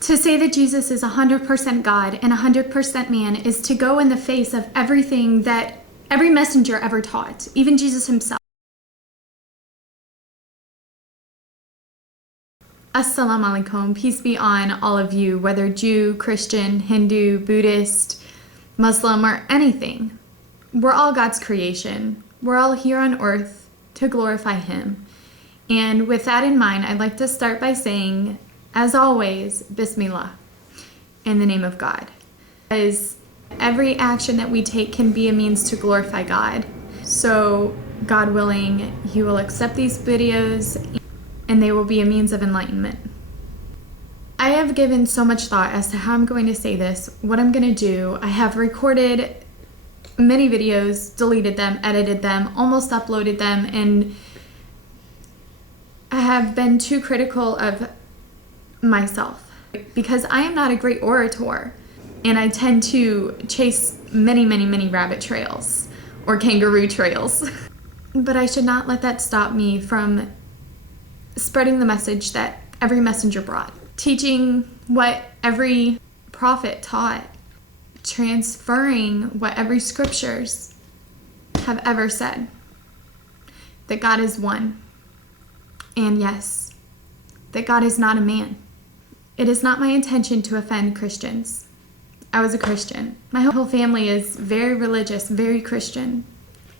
To say that Jesus is 100% God and 100% man is to go in the face of everything that every messenger ever taught, even Jesus himself. Assalamu alaikum, peace be on all of you, whether Jew, Christian, Hindu, Buddhist, Muslim, or anything. We're all God's creation. We're all here on earth to glorify him. And with that in mind, I'd like to start by saying, as always, Bismillah, in the name of God. Because every action that we take can be a means to glorify God. So, God willing, he will accept these videos and they will be a means of enlightenment. I have given so much thought as to how I'm going to say this, what I'm going to do. I have recorded many videos, deleted them, edited them, almost uploaded them, and I have been too critical of myself because I am not a great orator and I tend to chase many rabbit trails or kangaroo trails. But I should not let that stop me from spreading the message that every messenger brought, teaching what every prophet taught, transferring what every scriptures have ever said, that God is one. And yes, that God is not a man. It is not my intention to offend Christians. I was a Christian. My whole family is very religious, very Christian.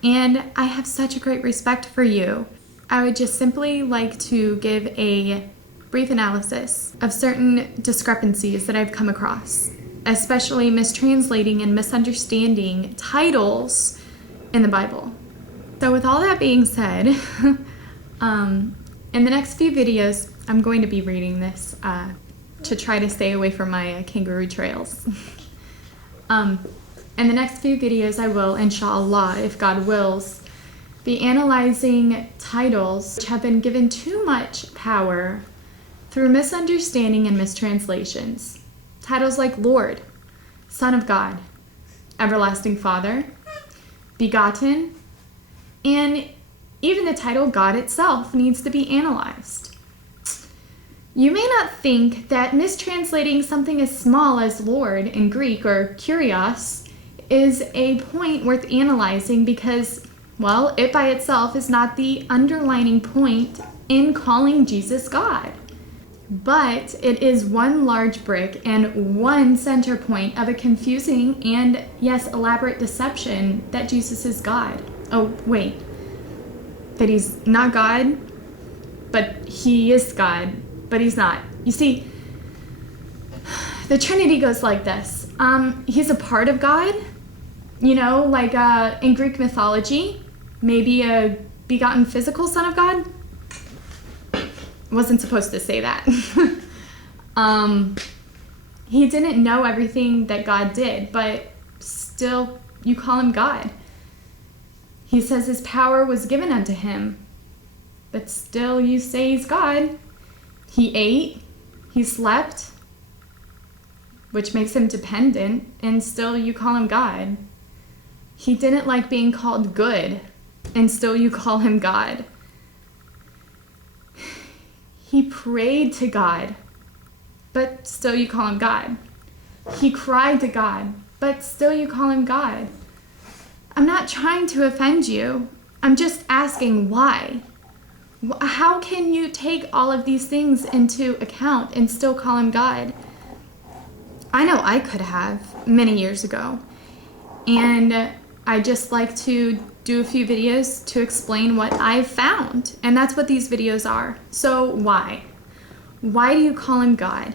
And I have such a great respect for you. I would just simply like to give a brief analysis of certain discrepancies that I've come across, especially mistranslating and misunderstanding titles in the Bible. So with all that being said, in the next few videos, I'm going to be reading this to try to stay away from my kangaroo trails. In the next few videos, I will, inshallah, if God wills, be analyzing titles which have been given too much power through misunderstanding and mistranslations. Titles like Lord, Son of God, Everlasting Father, Begotten, and even the title God itself needs to be analyzed. You may not think that mistranslating something as small as Lord in Greek or Kyrios is a point worth analyzing because, well, it by itself is not the underlining point in calling Jesus God. But it is one large brick and one center point of a confusing and, yes, elaborate deception that Jesus is God. Oh, wait. That he's not God, but he is God, but he's not. You see, the Trinity goes like this. He's a part of God, you know, like in Greek mythology, maybe a begotten physical son of God. Wasn't supposed to say that. He didn't know everything that God did, but still you call him God. He says his power was given unto him, but still you say he's God. He ate, he slept, which makes him dependent, and still you call him God. He didn't like being called good, and still you call him God. He prayed to God, but still you call him God. He cried to God, but still you call him God. I'm not trying to offend you. I'm just asking why. How can you take all of these things into account and still call him God? I know I could have many years ago. And I just like to do a few videos to explain what I've found. And that's what these videos are. So why? Why do you call him God?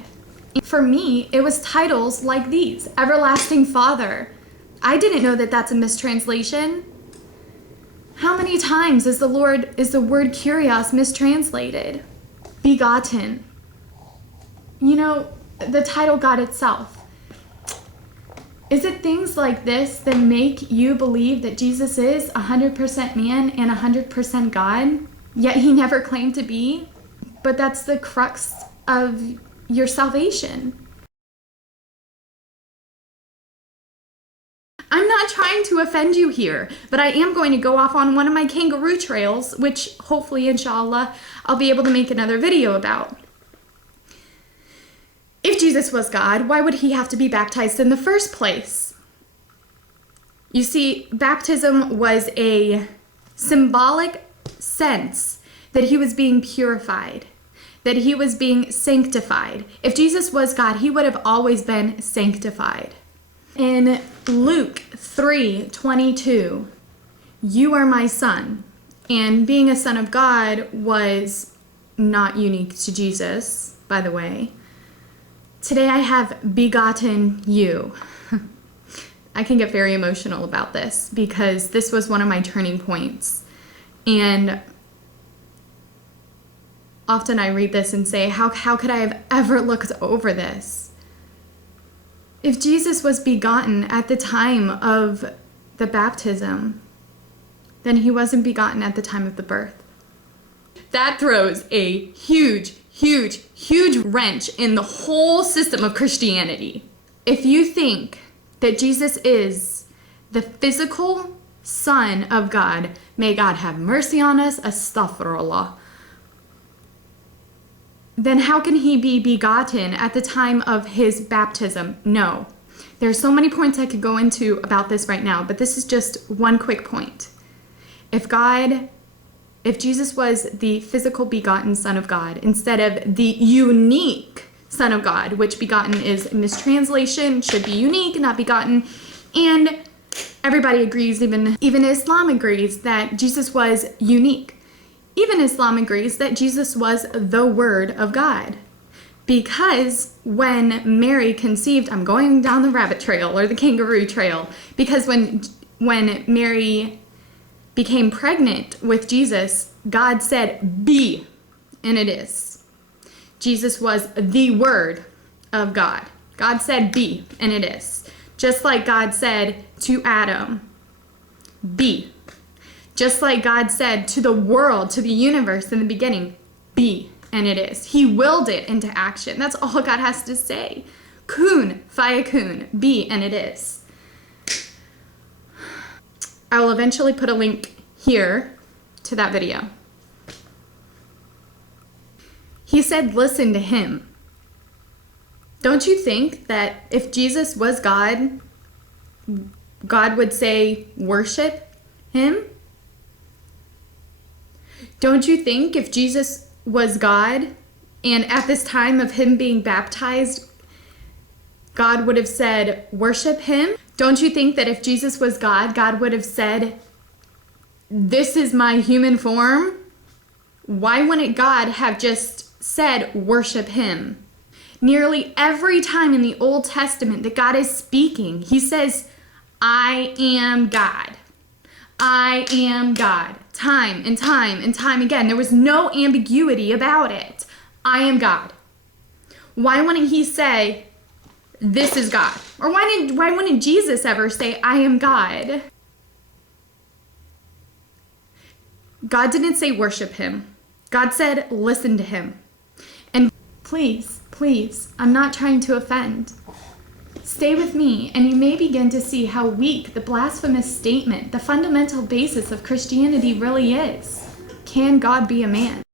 For me, it was titles like these. Everlasting Father. I didn't know that that's a mistranslation. How many times is the word Kyrios mistranslated? Begotten. You know, the title God itself. Is it things like this that make you believe that Jesus is 100% man and 100% God, yet he never claimed to be? But that's the crux of your salvation. I'm not trying to offend you here, but I am going to go off on one of my kangaroo trails, which hopefully, inshallah, I'll be able to make another video about. If Jesus was God, why would he have to be baptized in the first place? You see, baptism was a symbolic sense that he was being purified, that he was being sanctified. If Jesus was God, he would have always been sanctified. In Luke 3:22, you are my son. And being a son of God was not unique to Jesus, by the way. Today I have begotten you. I can get very emotional about this because this was one of my turning points. And often I read this and say, how could I have ever looked over this? If Jesus was begotten at the time of the baptism, then he wasn't begotten at the time of the birth. That throws a huge wrench in the whole system of Christianity. If you think that Jesus is the physical Son of God, may God have mercy on us, astaghfirullah, then how can he be begotten at the time of his baptism? No. There are so many points I could go into about this right now, but this is just one quick point. If Jesus was the physical begotten Son of God instead of the unique Son of God, which begotten is mistranslation, should be unique, not begotten, and everybody agrees, even Islam agrees that Jesus was unique. Even Islam agrees that Jesus was the Word of God. Because when Mary conceived, I'm going down the rabbit trail or the kangaroo trail, because when Mary became pregnant with Jesus, God said, be, and it is. Jesus was the Word of God. God said, be, and it is. Just like God said to Adam, be. Just like God said to the world, to the universe in the beginning, be, and it is. He willed it into action. That's all God has to say. Kun, fayakun, be, and it is. I will eventually put a link here to that video. He said, listen to him. Don't you think that if Jesus was God, God would say, worship him? Don't you think if Jesus was God, and at this time of him being baptized, God would have said, worship him? Don't you think that if Jesus was God, God would have said, this is my human form? Why wouldn't God have just said, worship him? Nearly every time in the Old Testament that God is speaking, he says, I am God. I am God. Time and time and time again. There was no ambiguity about it. I am God. Why wouldn't he say, this is God? Or why wouldn't Jesus ever say, I am God? God didn't say worship him. God said, listen to him. And please, I'm not trying to offend. Stay with me, and you may begin to see how weak the blasphemous statement, the fundamental basis of Christianity really is. Can God be a man?